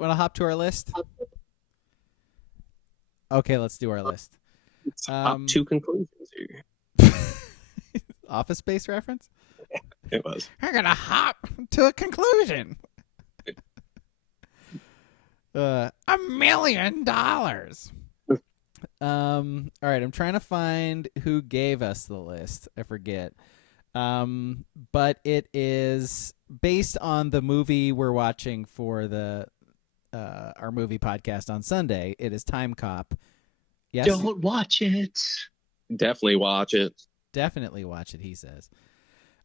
want to hop to our list? Okay, let's do our list. Top two conclusions here. Office Space reference? It was. We're going to hop to a conclusion. $1 million. All right, I'm trying to find who gave us the list. I forget. But it is based on the movie we're watching for the our movie podcast on Sunday. It is Time Cop. Yes. Don't watch it. Definitely watch it. Definitely watch it, he says.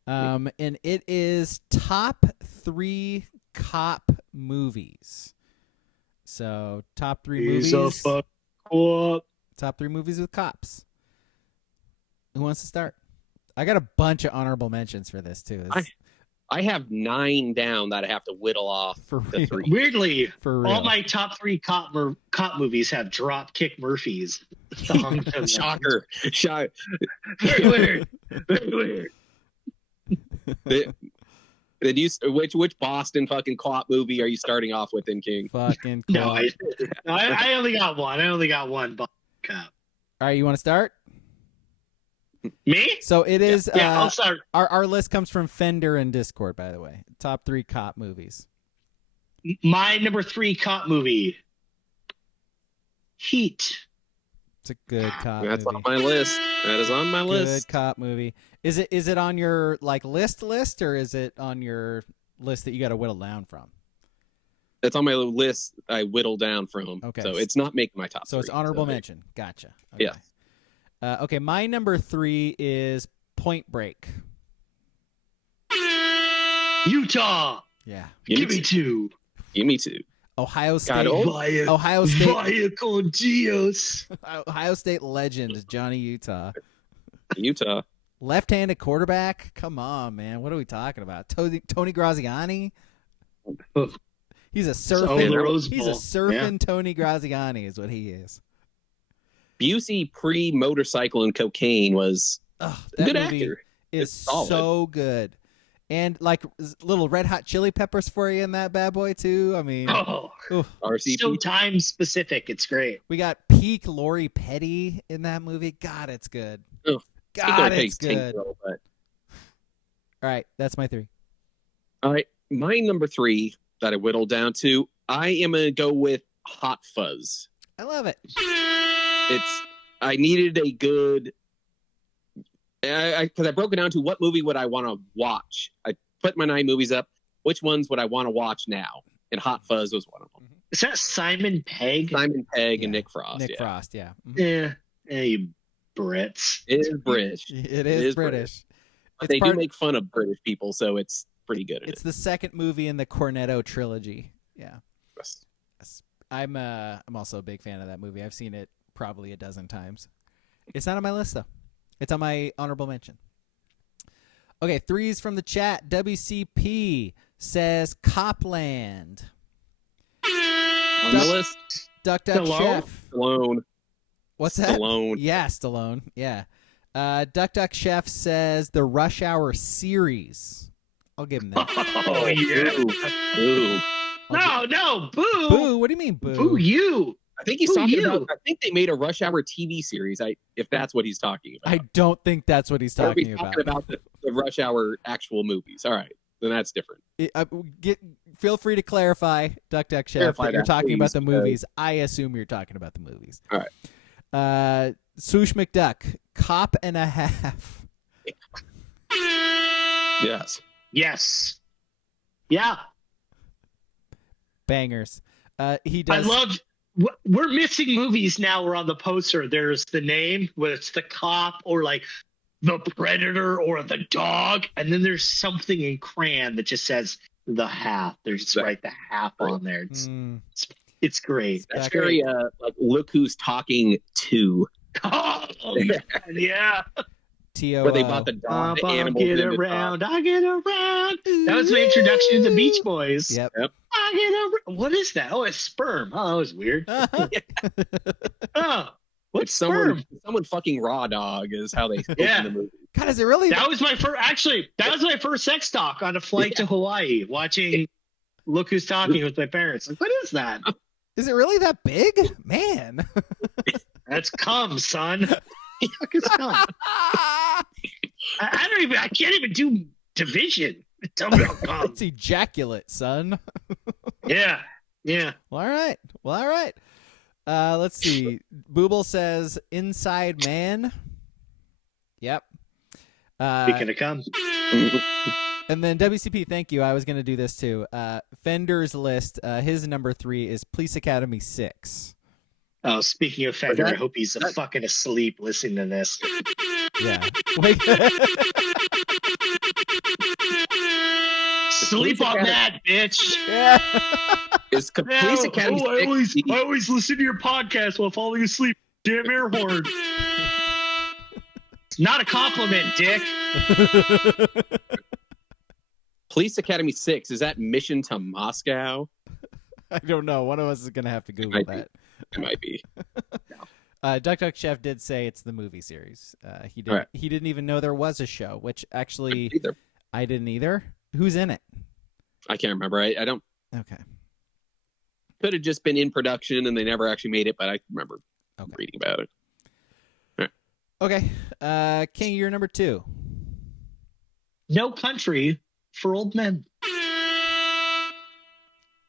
And it is top 3 cop movies. So top 3 movies. Top 3 movies with cops. Who wants to start? I got a bunch of honorable mentions for this too. I have 9 down that I have to whittle off For the real. 3. Weirdly, For real. all my top 3 cop movies have Dropkick Murphys. Shocker. Very weird. Very weird. Which Boston fucking cop movie are you starting off with, in King? Fucking cool. No, I only got one. I only got one cop. All right, you want to start? Me? So it is. Yeah, I'll start. Our list comes from Fender and Discord, by the way. Top 3 cop movies. My number 3 cop movie, Heat. It's a good cop That's movie. on my list. That is on my list. Good cop movie. Is it on your list, or is it on your list that you got to whittle down from? It's on my list. I whittled down from. Okay. So it's not making my top. So it's 3, honorable mention. Gotcha. Okay. Yeah. Okay, my number 3 is Point Break. Utah. Yeah. Give me 2. Give me 2. Ohio State. Via Ohio State. Via con Dios. Ohio State legend Johnny Utah. Utah. Left-handed quarterback. Come on, man. What are we talking about? Tony Graziani. He's a surfing. He's a surfing Tony Graziani is what he is. Busey pre-motorcycle and cocaine was that a good movie actor. Is so good. And little red hot chili peppers for you in that bad boy too. I mean, RCP. So time specific. It's great. We got peak Lori Petty in that movie. God, it's good. Oh, God, it's good. All right, that's my 3. All right, my number 3 that I whittled down to, I am going to go with Hot Fuzz. I love it. I needed a good, because I broke it down to what movie would I want to watch. I put my 9 movies up. Which ones would I want to watch now? And Hot Fuzz was one of them. Is that Simon Pegg? Simon Pegg and Nick Frost. Nick Frost, yeah. Yeah. Hey, Brits. It is British. It is British. But they do make fun of British people, so it's pretty good at it. It's the second movie in the Cornetto trilogy. Yeah. Yes. I'm also a big fan of that movie. I've seen it probably a dozen times. It's not on my list, though. It's on my honorable mention. Okay, 3s from the chat. WCP says Copland. On the list. Duck Chef. Stallone. What's that? Stallone. Yeah, Stallone. Yeah. Duck Chef says the Rush Hour series. I'll give him that. Oh, yeah. Ooh. No, boo. Boo? What do you mean, boo? Boo you. I think he's talking about. I think they made a Rush Hour TV series. If that's what he's talking about. I don't think that's what he's talking about. Talking about the Rush Hour actual movies. All right, then that's different. Feel free to clarify, Duck Chef, Clarify that you're that, talking please, about the movies. I assume you're talking about the movies. All right. Swoosh McDuck, Cop and a Half. Yes. Yeah. Bangers. He does. I love. We're missing movies now. We're on the poster. There's the name, whether it's the cop or like the predator or the dog, and then there's something in crayon that just says the half. There's just write the half on there. It's great. That's very look who's talking to. Oh yeah. T.O. Where they bought the dog. The animals I get around. That was my introduction to the Beach Boys. Yep. I get around. What is that? Oh, it's sperm. Oh, that was weird. Oh, what's sperm? Someone fucking raw dog is how they open the movie. God, is it really? That was my first. Actually, that was my first sex talk on a flight to Hawaii. Watching Look Who's Talking with my parents. Like, what is that? Is it really that big? Man. That's cum, son. Fuck is cum? I can't even do division. Tell me about cum. It's ejaculate, son. Yeah. Well, all right. Let's see. Booble says Inside Man. Yep. Speaking of cum. And then WCP, thank you. I was going to do this too. Fender's list, his number 3 is Police Academy 6. Oh, speaking of Fender, I hope he's fucking asleep listening to this. Yeah. Wait. Sleep on that, bitch. Yeah. Is Police Academy I always listen to your podcast while falling asleep. Damn air horn. It's not a compliment, dick. Police Academy 6, is that Mission to Moscow? I don't know. One of us is going to have to Google that. It might be. Duck Duck Chef did say it's the movie series. He didn't even know there was a show, which actually I didn't either. Who's in it? I can't remember. I don't. Okay. Could have just been in production and they never actually made it, but I remember reading about it. Right. Okay. King, you're number 2. No Country for Old Men.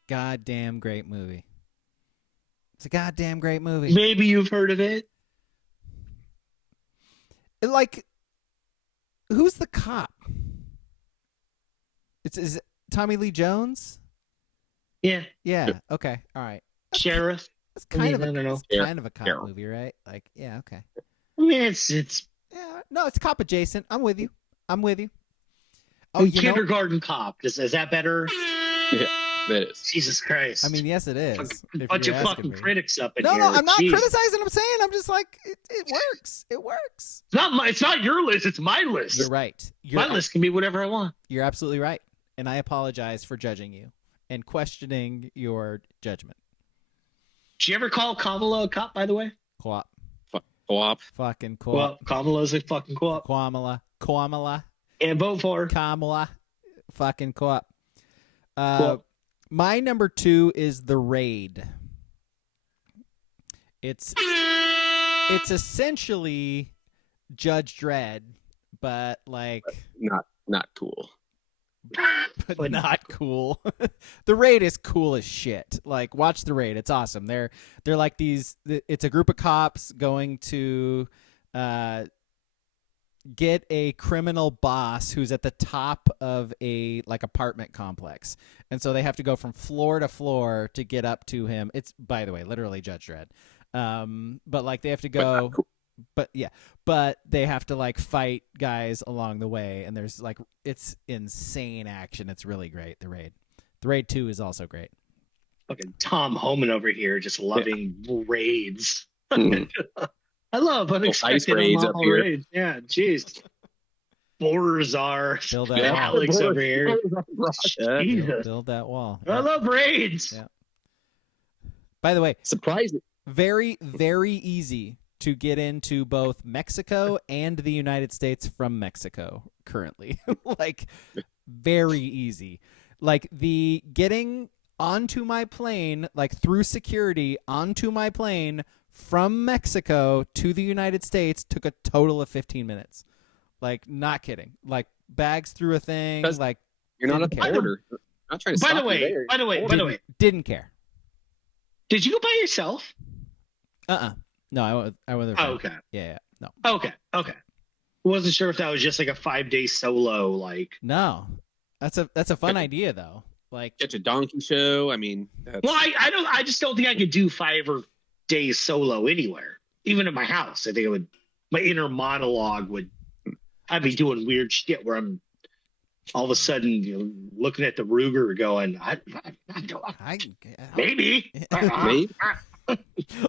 Goddamn great movie. It's a goddamn great movie. Maybe you've heard of it. Who's the cop? Is it Tommy Lee Jones? Yeah. Yeah. Okay. All right. Sheriff. It's kind of a cop Carol. movie, right? Like, yeah. Okay. I mean, it's Yeah. No, it's cop adjacent. I'm with you. Kindergarten Cop. Is that better? Yeah, that is. Jesus Christ. I mean, yes, it is. A bunch of fucking critics up in No, here. I'm not Jeez. criticizing. I'm saying I'm just like it works. It works. It's not your list. It's my list. You're right. My list can be whatever I want. You're absolutely right, and I apologize for judging you and questioning your judgment. Did you ever call Kamala a cop? By the way, Co-op. Co-op. Fucking co-op. well, Kamala's a fucking co-op. Kamala. And vote for her. Kamala. Fucking co-op. Cool. My number 2 is The Raid. It's essentially Judge Dredd, but like Not cool. but not cool. The Raid is cool as shit. Like, watch The Raid. It's awesome. They're like it's a group of cops going to get a criminal boss who's at the top of a apartment complex. And so they have to go from floor to floor to get up to him. It's, by the way, literally Judge Dredd. But like they have to go but they have to fight guys along the way, and there's it's insane action. It's really great. The Raid 2 is also great. Fucking Tom Homan over here just loving raids. Mm. I love unexpected raids up here. raids. Yeah, jeez. Borzar. Build that wall. Alex over here. Jesus. Build that wall. I love raids. Yeah. By the way, Surprising. very, very easy to get into both Mexico and the United States from Mexico currently. Very easy. The getting onto my plane, through security onto my plane from Mexico to the United States took a total of 15 minutes. Not kidding. Bags through a thing. You're not at the border. I'm not trying to stop you there. By the way, didn't care. Did you go by yourself? No, I went there. Oh, okay. Yeah, no. Okay. Wasn't sure if that was just a 5-day solo. No, that's a fun idea though. Catch a donkey show. I mean, well, I just don't think I could do 5 days solo anywhere, even at my house. I think my inner monologue I'd be doing weird shit where I'm all of a sudden looking at the Ruger going, I don't, maybe. maybe.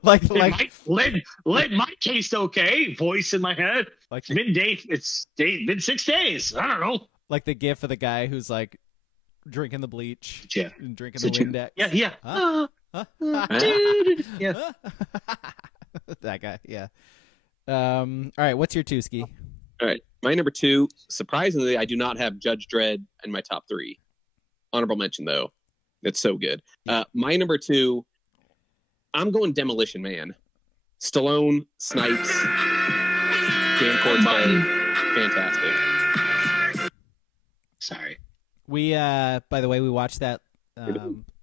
Lead might taste okay. Voice in my head. It's been 6 days. I don't know. Like the gif of the guy who's drinking the bleach, yeah, and drinking the Windex. Yeah. Huh? Yeah. That guy. Yeah. All right. What's your 2, Ski? All right. My number 2. Surprisingly, I do not have Judge Dredd in my top 3. Honorable mention though. It's so good. My number 2, I'm going Demolition Man. Stallone, Snipes, Dan Cortez, fantastic. Sorry. We, by the way, we watched that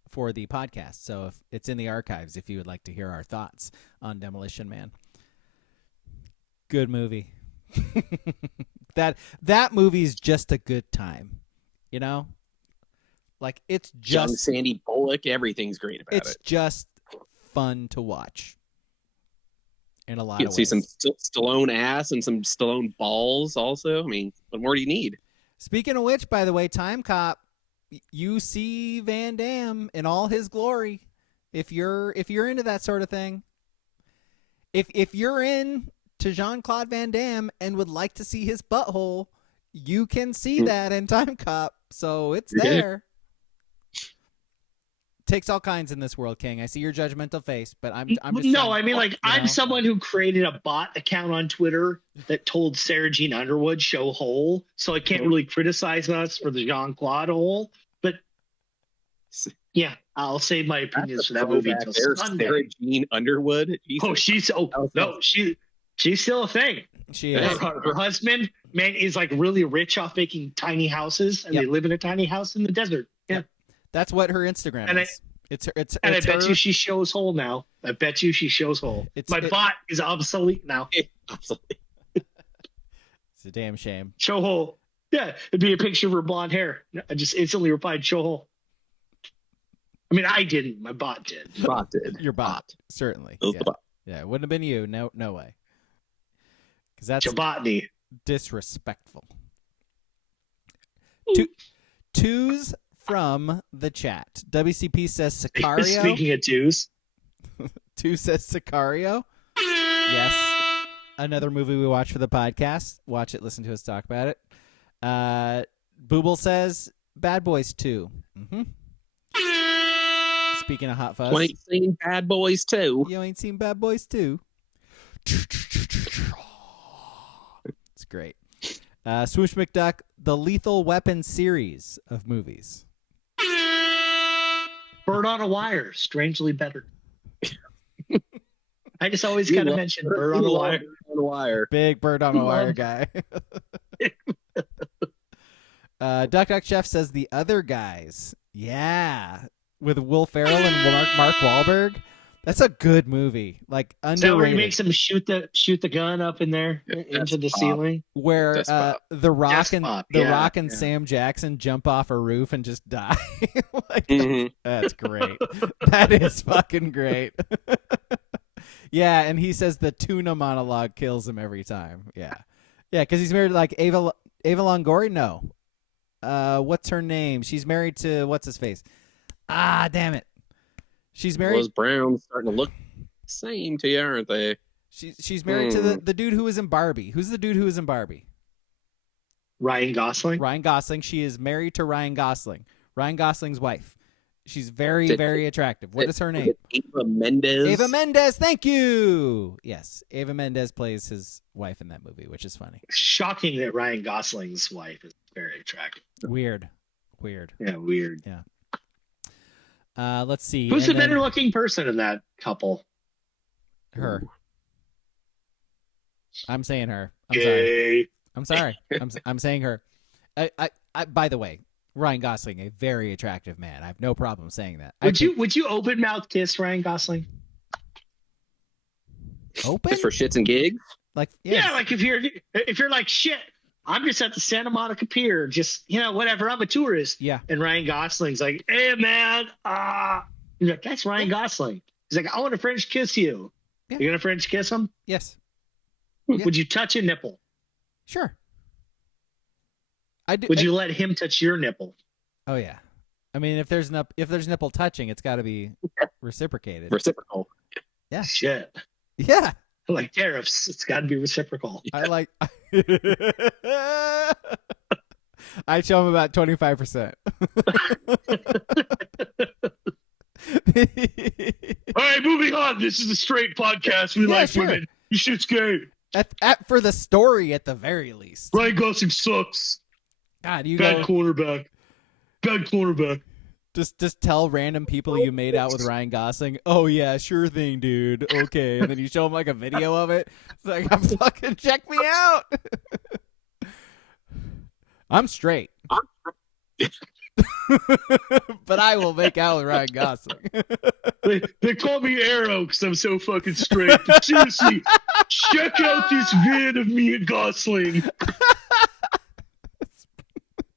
for the podcast, so if it's in the archives if you would like to hear our thoughts on Demolition Man. Good movie. That movie's just a good time, you know? Like, it's Young just Sandy Bullock, everything's great about it's it. just fun to watch in a lot You of can see ways. some Stallone ass and some Stallone balls also. I mean, what more do you need? Speaking of which, by the way, Time Cop, you see Van Damme in all his glory. If you're into that sort of thing, if you're in to Jean-Claude Van Damme and would like to see his butthole, you can see that in Time Cop. So it's there. Takes all kinds in this world, King. I see your judgmental face, but I'm just no. trying, I mean, like, I'm someone who created a bot account on Twitter that told Sarah Jean Underwood show hole, so I can't really criticize us for the Jean-Claude hole. But yeah, I'll save my opinions for that movie until Sunday. Sarah Jean Underwood. Jesus. She's still a thing. She is. Her husband, man, is like really rich off making tiny houses, and they live in a tiny house in the desert. Yeah. That's what her Instagram is. I bet you she shows hole now. I bet you she shows hole. My bot is obsolete now. Obsolete. It's a damn shame. Show hole. Yeah, it'd be a picture of her blonde hair. I just instantly replied, show hole. I mean, I didn't. My bot did. Bot did. Your bot, certainly. It was the bot. Yeah, it wouldn't have been you. No way. Because that's Jabotny. Disrespectful. Twos from the chat. WCP says Sicario. Speaking of twos. 2 says Sicario. Yes. Another movie we watch for the podcast. Watch it, listen to us talk about it. Booble says Bad Boys 2. Mm-hmm. Speaking of Hot Fuzz. You ain't seen Bad Boys 2. You ain't seen Bad Boys 2. It's great. Swoosh McDuck, the Lethal Weapon series of movies. Bird on a Wire, strangely better. I just always got to mention Bird on a Wire. Big Bird on a Wire guy. Duck Duck Chef says The Other Guys. Yeah. With Will Ferrell and Mark Wahlberg. That's a good movie. Like, underrated. Is that where he makes him shoot the gun up in there into the ceiling? Where The Rock and Sam Jackson jump off a roof and just die. That's great. That is fucking great. Yeah, and he says the tuna monologue kills him every time. Yeah. Yeah, because he's married to, like, Ava Longoria? No. What's her name? She's married to what's his face? Ah, damn it. She's married. Those Browns starting to look the same to you, aren't they? She's married to the dude who was in Barbie. Who's the dude who was in Barbie? Ryan Gosling. Ryan Gosling. She is married to Ryan Gosling. Ryan Gosling's wife. She's very, very attractive. What is her name? Ava Mendes. Ava Mendes. Thank you. Yes, Ava Mendes plays his wife in that movie, which is funny. Shocking that Ryan Gosling's wife is very attractive. Weird. Yeah, weird. Yeah. Let's see. Who's the better looking person in that couple? Her. I'm saying her. I'm sorry. I'm saying her. I by the way, Ryan Gosling, a very attractive man. I have no problem saying that. Would you open mouth kiss Ryan Gosling? Open? Just for shits and gigs? Like, yes. Yeah, like if you're like, shit, I'm just at the Santa Monica Pier, just, whatever, I'm a tourist. Yeah. And Ryan Gosling's like, hey, man, he's like, that's Ryan Gosling. He's like, I want to French kiss you. Yeah. You going to French kiss him? Yes. Would you touch a nipple? Sure. Would you let him touch your nipple? Oh, yeah. I mean, if there's nipple touching, it's got to be reciprocated. Reciprocal. Yeah. Shit. Yeah. Like tariffs, it's got to be reciprocal. I like. I show him about 25%. All right, moving on. This is a straight podcast. We like women. You shit's gay. For the story, at the very least. Ryan Gosling sucks. God, Bad cornerback. Just tell random people you made out with Ryan Gosling. Oh yeah, sure thing, dude. Okay, and then you show them like a video of it. It's like, fucking check me out. I'm straight, but I will make out with Ryan Gosling. They call me Arrow because I'm so fucking straight. But seriously, check out this vid of me and Gosling.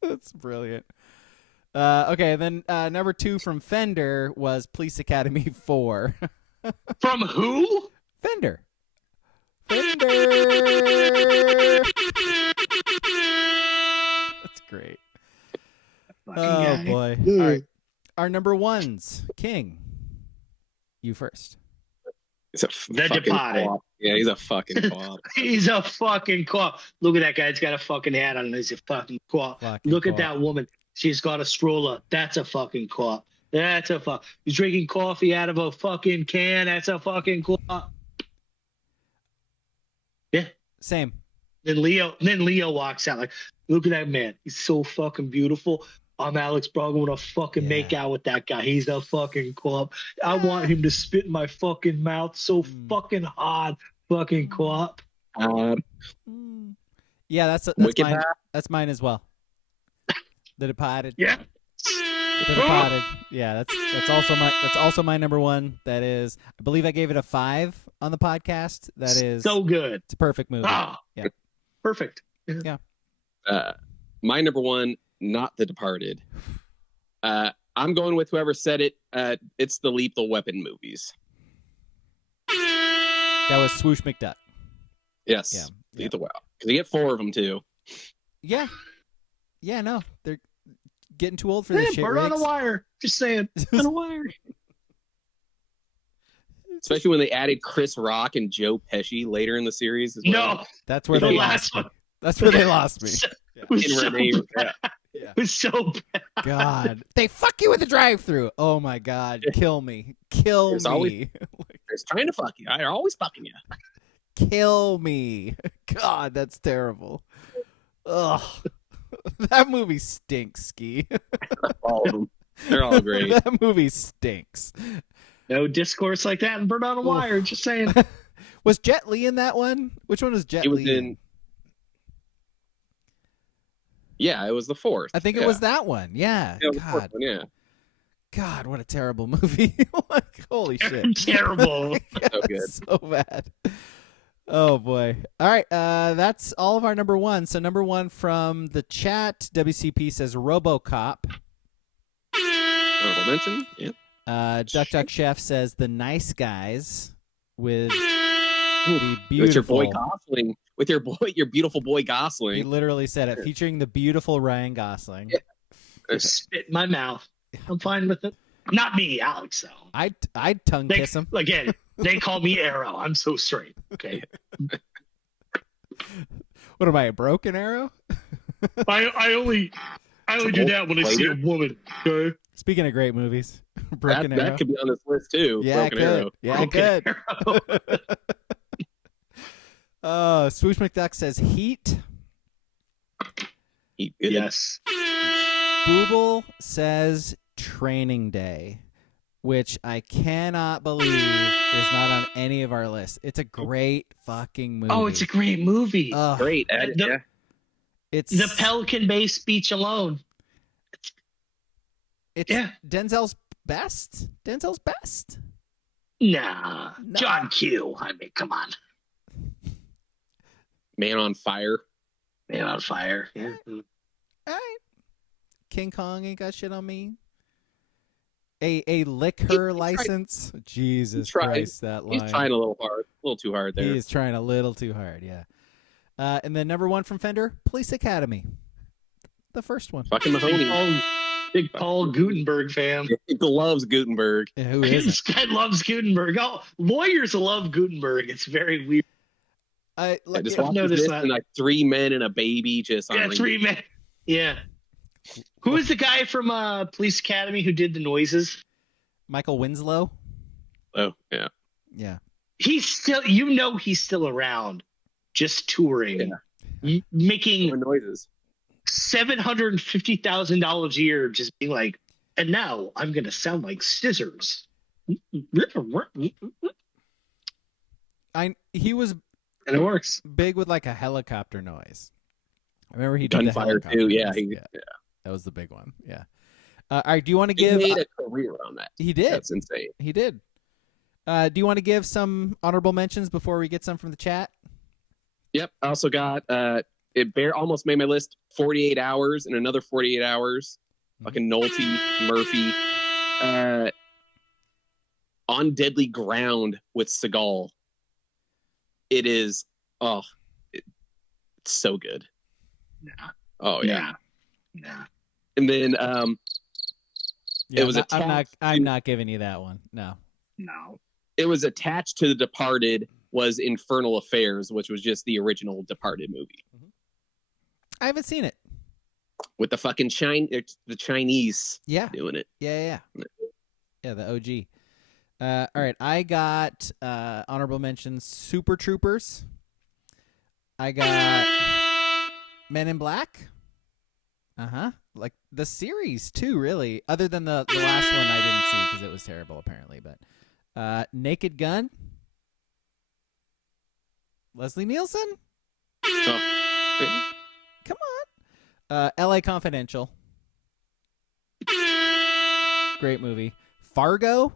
That's brilliant. Okay, then number 2 from Fender was Police Academy 4. From who? Fender. That's great. Oh boy. All right. Our number 1s. King. You first. He's a fucking co-op. Yeah, he's a fucking co-op. He's a fucking co-op. Look at that guy. He's got a fucking hat on. He's a fucking co-op. Look at that woman. She's got a stroller. That's a fucking co-op. That's a fuck. He's drinking coffee out of a fucking can. That's a fucking co-op. Yeah. Same. Then Leo walks out like, look at that man. He's so fucking beautiful. I'm Alex Braga. Want to fucking make out with that guy. He's a fucking co-op. I want him to spit in my fucking mouth so fucking hard. Fucking co-op. Yeah, that's mine. That's mine as well. The Departed. Yeah. The Departed. Yeah, that's also my number 1. That is, I believe I gave it a 5 on the podcast. That is so good. It's a perfect movie. Yeah. Perfect. Yeah. My number 1, not The Departed. I'm going with whoever said it. It's the Lethal Weapon movies. That was Swoosh McDuck. Yes. Yeah. Lethal Weapon. Because you get 4 of them too. Yeah. Yeah, no. They're getting too old for this shit. Bird on a wire. Just saying. On a wire. Especially when they added Chris Rock and Joe Pesci later in the series as well. No. That's where they lost me. That's where they lost me. It was so bad. God. They fuck you with the drive-thru. Oh my God. Kill me. Kill me. They're trying to fuck you. They're always fucking you. Kill me. God, that's terrible. Ugh. That movie stinks, Ski. All of them. They're all great. That movie stinks. No discourse like that in Bird on a Wire. Just saying. Was Jet Li in that one? Which one was Jet Li? He was in. Yeah, it was the 4th. I think it was that one. Yeah. Yeah, God. One, yeah. God, what a terrible movie. Holy shit. Terrible. So good. So bad. Oh boy. All right, that's all of our number 1. So number 1 from the chat, WCP says RoboCop. Honorable mention. Yeah. Duck Chef says The Nice Guys with the beautiful. With your boy Gosling. With your beautiful boy Gosling. He literally said it, featuring the beautiful Ryan Gosling. Yeah. Spit in my mouth. I'm fine with it. Not me, Alex, though. I'd tongue kiss him. Again, they call me Arrow. I'm so straight. Okay. What am I, a broken arrow? I only do that when I see a woman. Okay. Speaking of great movies, Broken Arrow. That could be on this list too. Yeah, Broken Arrow. Yeah, good. Swoosh McDuck says Heat. Heat, good. Yes. Booble says Training Day, which I cannot believe is not on any of our lists. It's a great fucking movie. Oh, it's a great movie. Great. Yeah. It's the Pelican Bay speech alone. It's Denzel's best. Denzel's best. Nah. John Q. I mean, come on. Man on Fire. Man on Fire. Yeah. All right. King Kong ain't got shit on me. A liquor license. Jesus Christ, that line. He's trying a little too hard there. He is trying a little too hard, yeah. And then number 1 from Fender, Police Academy. The first one. Fucking Mahoney. Big Paul Gutenberg fan. He loves Gutenberg. Yeah, who isn't? This guy loves Gutenberg. Oh, lawyers love Gutenberg. It's very weird. I just noticed that. Like 3 men and a baby just on 3 men. Yeah. Who is the guy from Police Academy who did the noises? Michael Winslow. Oh, yeah. Yeah. He's still around, just touring, making noises. $750,000 a year, just being like And now I'm going to sound like scissors. He was And it works. big with like a helicopter noise. I remember he did the Gunfire helicopter too. Yeah, noise. yeah. That was the big one. Yeah. All right. Do you want to He give? made a career on that. He did. That's insane. He did. Do you want to give some honorable mentions before we get some from the chat? Yep. I also got almost made my list. 48 Hours and another 48 Hours. Fucking Nolte, Murphy. On Deadly Ground with Seagal. It is. Oh, it's so good. Yeah. Oh yeah. Yeah. And then it was I'm not giving you that one. No. It was attached to The Departed. Was Infernal Affairs, which was just the original Departed movie. I haven't seen it. With the fucking the Chinese doing it. Yeah, the OG. All right, I got honorable mentions Super Troopers. I got Men in Black. Like the series too, really. Other than the last one I didn't see because it was terrible apparently. But Naked Gun. Leslie Nielsen? Oh. Come on. L.A. Confidential. Great movie. Fargo.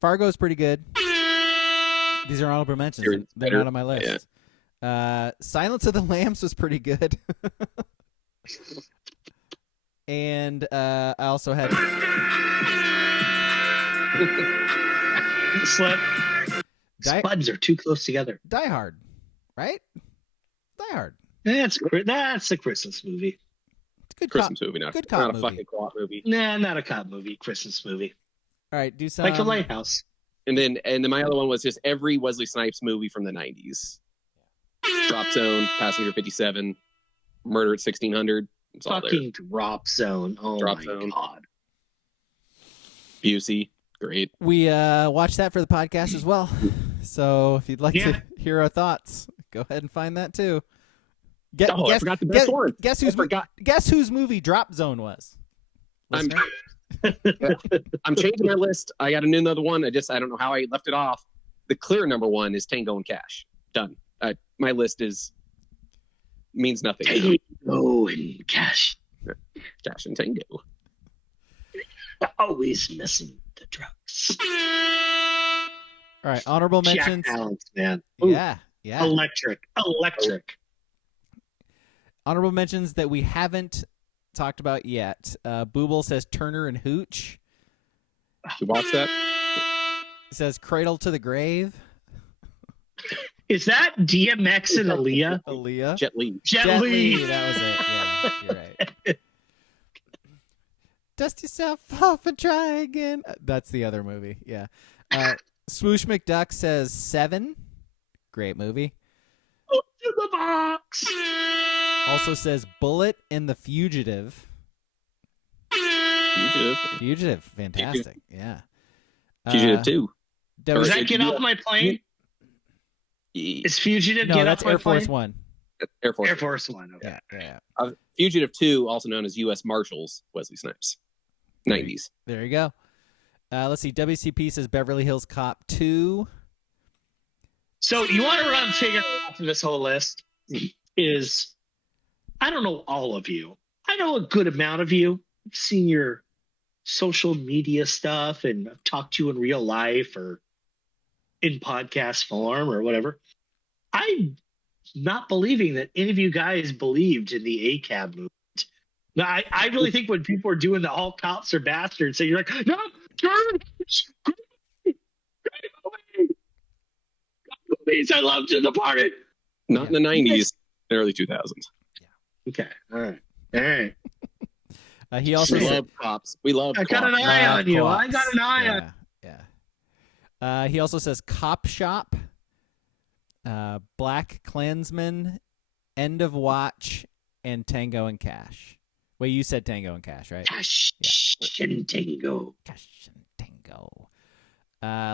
Fargo's pretty good. These are honorable mentions. They're not on my list. Yeah. Silence of the Lambs was pretty good. And I also had... Slip. Spuds are too close together. Die Hard, right? Die Hard. That's a Christmas movie. It's a good Christmas movie, not a movie. fucking co-op movie. Nah, not a cop movie. Christmas movie. All right, do some like The Lighthouse. And then my other one was just every Wesley Snipes movie from the 90s. Drop Zone, Passenger 57, Murder at 1600. It's all there. Fucking Drop Zone. Oh Drop my Zone. God. Busey. Great. We watched that for the podcast as well. So if you'd like to hear our thoughts, go ahead and find that too. I forgot the best one. Guess whose movie Drop Zone was? I'm changing my list. I got another one. I don't know how I left it off. The clear number one is Tango and Cash. Done. My list means nothing. Tango and Cash. Cash and Tango. Always missing the drugs. All right, honorable mentions. Jack Palance, man. Ooh, yeah. Electric. Honorable mentions that we haven't talked about yet. Booble says Turner and Hooch. You watch that? He says Cradle to the Grave. Is that DMX and Aaliyah? Aaliyah. Jet Li. Jet Li. That was it. Yeah, you're right. Dust yourself off and try again. That's the other movie. Yeah. Swoosh McDuck says Seven. Great movie. To the box. Also says Bullet and the Fugitive. Fugitive. Fantastic. Yeah. Fugitive 2. Does that Get Off My Plane? Is Fugitive Get Off My Plane? Air Force One. Air Force One. Okay. Yeah. Fugitive 2, also known as U.S. Marshals, Wesley Snipes. 90s. There you go. Let's see. WCP says Beverly Hills Cop 2. So you want to run figure after this whole list is, I don't know all of you. I know a good amount of you. I've seen your social media stuff and I've talked to you in real life or in podcast form or whatever. I'm not believing that any of you guys believed in the ACAB movement. Now, I really think when people are doing the all cops are bastards, so you're like, no, movies I love to the party. Not in the 90s, the early 2000s. Yeah. Okay. All right. He also we love cops. We love I got an eye on you. I got an eye on you. Yeah. He also says Cop Shop, Black Klansman, End of Watch, and Tango and Cash. Wait, you said Tango and Cash, right? Cash and Tango. Cash and Tango.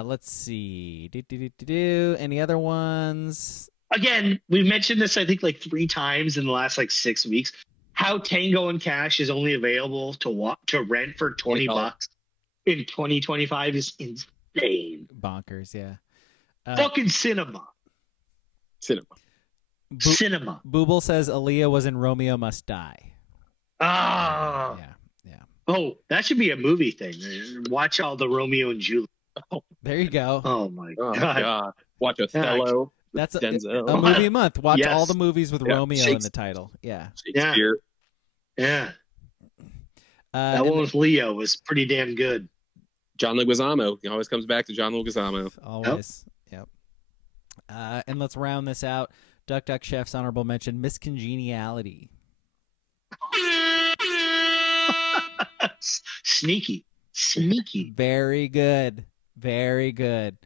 Let's see. Any other ones? Again, we've mentioned this, I think, like 3 times in the last 6 weeks. How Tango and Cash is only available to rent for $20 in 2025 is insane. Bonkers, yeah. Fucking cinema. Cinema. Booble says Aaliyah was in Romeo Must Die. Ah. Yeah. Oh, that should be a movie thing. Watch all the Romeo and Juliet. There you go. Oh my God. Watch Othello. That's a Denzel. movie a month. Watch Yes. all the movies with Romeo in the title. Yeah. Shakespeare. Yeah. That one with Leo was pretty damn good. John Leguizamo. He always comes back to John Leguizamo. Always. Yep. And let's round this out. Duck Duck Chef's honorable mention, Miss Congeniality. Sneaky. Very good. Very good.